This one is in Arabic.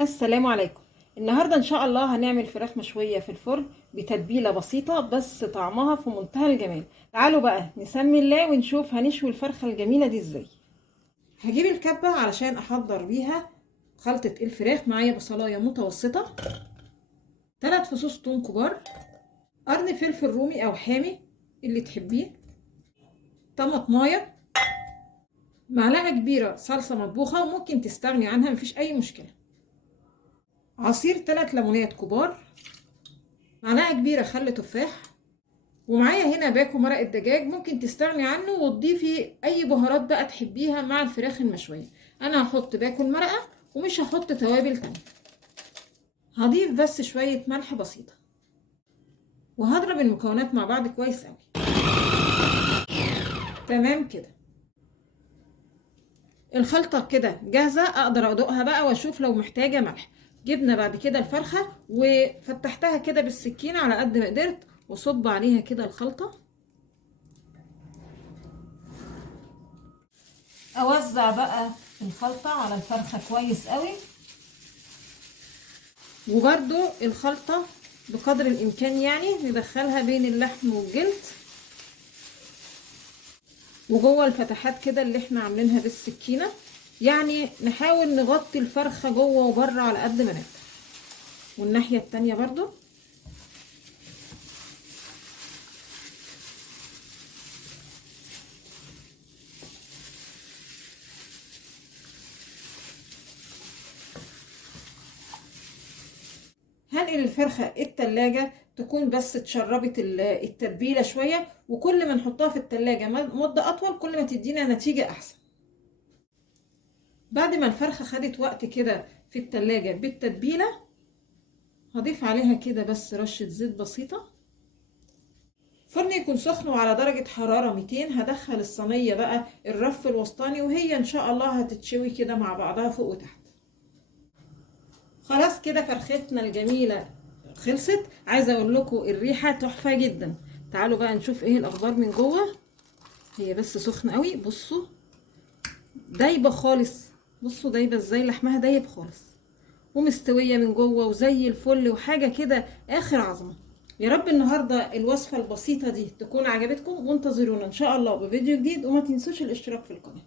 السلام عليكم. النهارده ان شاء الله هنعمل فراخ مشويه في الفرن بتتبيله بسيطه بس طعمها في منتهى الجمال. تعالوا بقى نسمي الله ونشوف هنشوي الفرخه الجميله دي ازاي. هجيب الكبه علشان احضر بيها خلطه الفراخ. معايا بصلايه متوسطه، 3 فصوص توم كبار، قرن فلفل رومي او حامي اللي تحبيه، طماطمايه، معلقه كبيره صلصه مطبوخه وممكن تستغني عنها مفيش اي مشكله، عصير 3 ليمونات كبار، معلقه كبيره خل تفاح، ومعايا هنا باكو مرق الدجاج ممكن تستغني عنه وتضيفي اي بهارات بقى تحبيها مع الفراخ المشويه. انا هحط باكو المرقه ومش هحط توابل تانية، هضيف بس شويه ملح بسيطه وهضرب المكونات مع بعض كويس قوي. تمام كده، الخلطه كده جاهزه، اقدر ادوقها بقى واشوف لو محتاجه ملح. جبنا بعد كده الفرخه وفتحتها كده بالسكينه على قد ما قدرت وصب عليها كده الخلطه. اوزع بقى الخلطة على الفرخة كويس قوي، وبرده الخلطة بقدر الامكان يعني ندخلها بين اللحم والجلد وجوه الفتحات كده اللي احنا عاملينها بالسكينة، يعني نحاول نغطي الفرخة جوه وبره على قد ما نقدر. والناحية التانية برضو هنقل الفرخة التلاجة تكون بس اتشربت التتبيلة شوية، وكل ما نحطها في التلاجة مدة أطول كل ما تدينا نتيجة أحسن. بعد ما الفرخة خدت وقت كده في التلاجة بالتتبيلة هضيف عليها كده بس رشة زيت بسيطة. فرن يكون سخن وعلى درجة حرارة 200. هدخل الصينية بقى الرف الوسطاني وهي ان شاء الله هتتشوي كده مع بعضها فوق وتحت. خلاص كده فرختنا الجميلة خلصت. عايزة اقول لكم الريحة تحفة جدا. تعالوا بقى نشوف ايه الاخبار من جوه. هي بس سخنة قوي، بصوا دايبة خالص، بصوا دايبة ازاي، لحمها دايب خالص ومستوية من جوه وزي الفل وحاجة كده اخر عظمة. يا رب النهاردة الوصفة البسيطة دي تكون عجبتكم، وانتظرونا ان شاء الله بفيديو جديد، وما تنسوش الاشتراك في القناة.